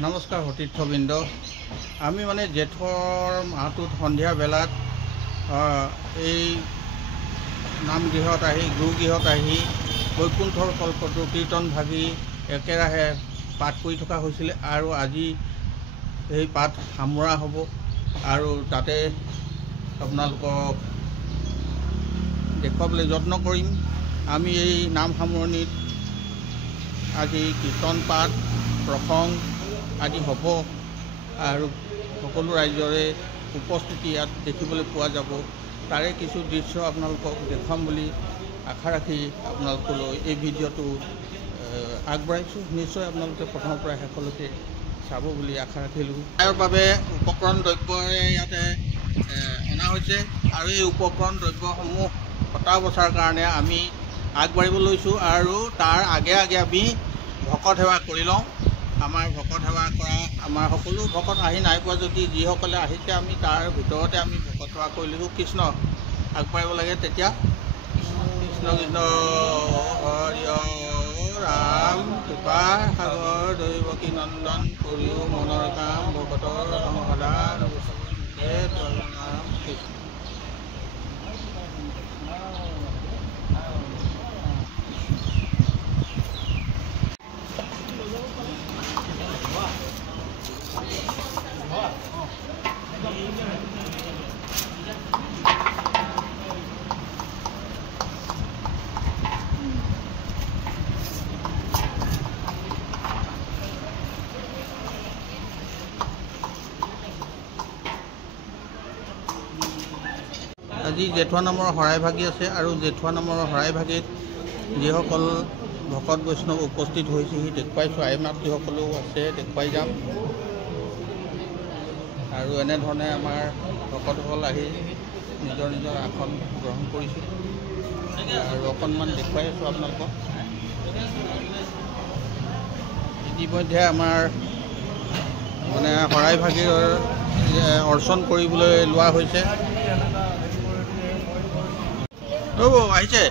নমস্কাৰ সতীৰ্থবৃন্দ। আমি মানে জেঠৰ মাহটোত সন্ধিয়া বেলাত এই নামগৃহত আহি গুৰুগৃহত আহি বৈকুণ্ঠৰ কল্পটো কীৰ্তন ভাগি একেৰাহে পাঠ কৰি থকা হৈছিলে আৰু আজি এই পাঠ সামৰা হ'ব আৰু তাতে আপোনালোকক দেখুৱাবলৈ যত্ন কৰিম। আমি এই নাম সামৰণিত আজি কীৰ্তন পাঠ প্ৰসংগ আদি হ'ব আৰু সকলো ৰাইজৰে উপস্থিতি ইয়াত দেখিবলৈ পোৱা যাব। তাৰে কিছু দৃশ্য আপোনালোকক দেখুৱাম বুলি আশা ৰাখি আপোনালোকলৈ এই ভিডিঅ'টো আগবঢ়াইছোঁ। নিশ্চয় আপোনালোকে প্ৰথমৰ পৰা শেষলৈকে চাব বুলি আশা ৰাখিলোঁ। তাৰ বাবে উপকৰণ দ্ৰব্যৰে ইয়াতে অনা হৈছে আৰু এই উপকৰণ দ্ৰব্যসমূহ কটা বচাৰ কাৰণে আমি আগবাঢ়িব লৈছোঁ আৰু তাৰ আগে আগে আমি ভকত সেৱা কৰি লওঁ। আমাৰ ভকত সেৱা কৰা আমাৰ সকলো ভকত আহি নাই পোৱা যদি যিসকলে আহিছে আমি তাৰ ভিতৰতে আমি ভকত সেৱা কৰি লৈছোঁ। কৃষ্ণ আগবাঢ়িব লাগে তেতিয়া কৃষ্ণ কৃষ্ণ হৰি ৰাম কৃপা সাগৰ দৈৱকী নন্দন কৰিও মনৰ কাম ভকতৰ সদা কৃষ্ণ। আজি জেঠুৱা নামৰ শৰাই ভাগি আছে আৰু জেঠুৱা নামৰ শৰাই ভাগিত যিসকল ভকত বৈষ্ণৱ উপস্থিত হৈছেহি দেখুৱাইছোঁ। আই মাতৃসকলেও আছে, দেখুৱাই যাম। আৰু এনেধৰণে আমাৰ ভকতসকল আহি নিজৰ নিজৰ আসন গ্ৰহণ কৰিছোঁ আৰু অকণমান দেখুৱাই আছোঁ আপোনালোকক। ইতিমধ্যে আমাৰ মানে শৰাই ভাগিৰ অৰ্চন কৰিবলৈ লোৱা হৈছে। আহিছে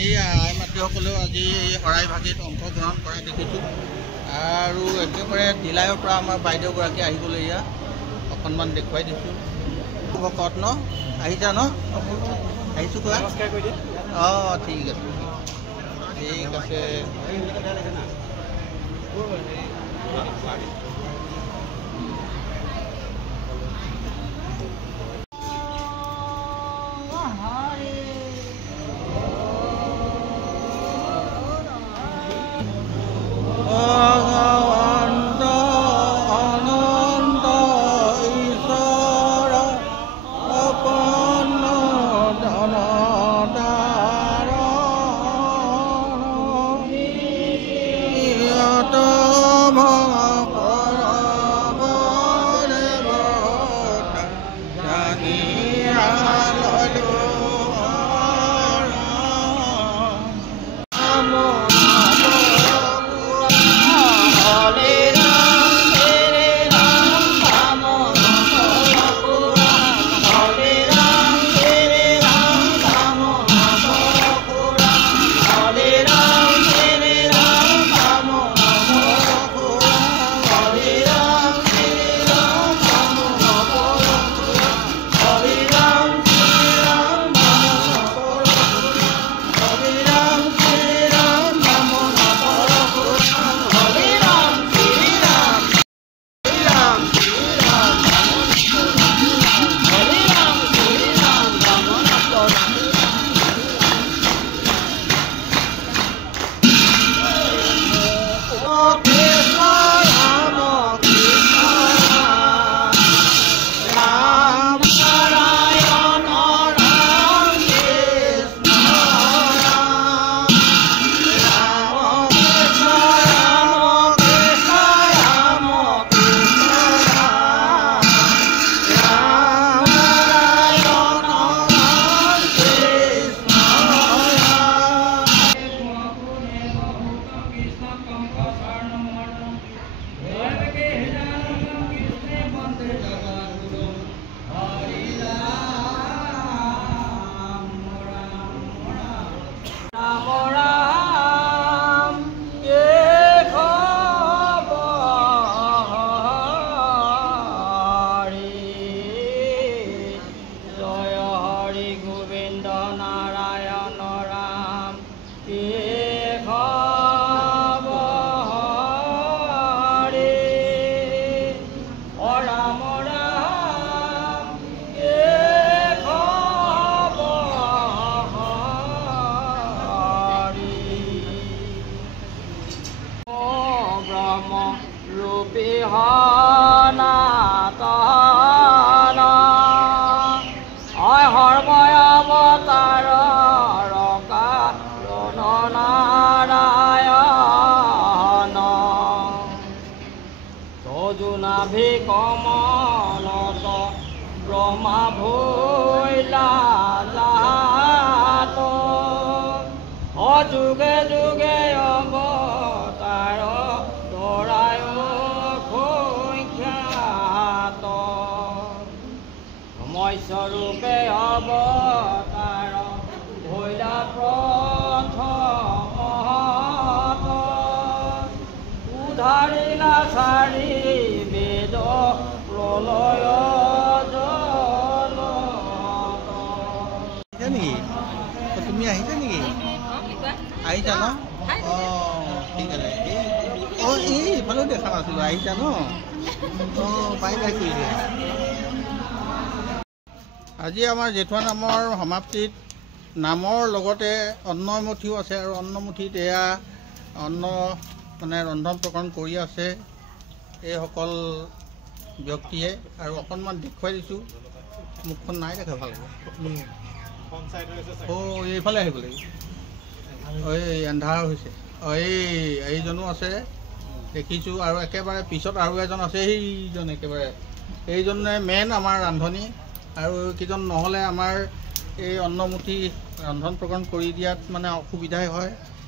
এই আই মাতৃসকলেও আজি এই শৰাই ভাগিত অংশগ্ৰহণ কৰা দেখিছোঁ আৰু একেবাৰে দিলাইৰ পৰা আমাৰ বাইদেউগৰাকী আহিবলৈ এয়া অকণমান দেখুৱাই দিছোঁ। ভকত ন আহিছা ন? আহিছোঁ কোৱা। নমস্কাৰ কৰি দিয়া। অঁ ঠিক আছে ঠিক আছে। সনাতন অয় সৰ্বয় অৱতাৰ কাৰণ নাৰায়ণ তজুনাভি কমলত ব্ৰহ্মা ভৈলা লাত অযুগে যুগে অৱতাৰ তৰায় সংখ্যাত সমস্যৰূপে অৱতাৰ ভৈলা প্ৰথমত উধাৰিলা চাৰি বেদ প্ৰলয় নেকি তুমি আহিছা নেকি আহিছা ন ঠিক আছে এইফালে দেখা নাছিলো আহিছা ন পাই পাইছোঁ আজি আমাৰ জেঠুৱা নামৰ সমাপ্তিত নামৰ লগতে অন্নমুঠিও আছে আৰু অন্নমুঠিত এয়া অন্ন মানে ৰন্ধন প্ৰকৰণ কৰি আছে এইসকল ব্যক্তিয়ে আৰু অকণমান দেখুৱাই দিছোঁ মুখখন নাই দেখা ভালকৈ এইফালে আহিব লাগিব এই এন্ধাৰ হৈছে এইজনো আছে দেখিছোঁ আৰু একেবাৰে পিছত আৰু এজন আছে সেইজন একেবাৰে এইজনে মেইন আমাৰ ৰান্ধনি আৰু এইকেইজন নহ'লে আমাৰ এই অন্নমুঠি ৰন্ধন প্ৰকৰণ কৰি দিয়াত মানে অসুবিধাই হয়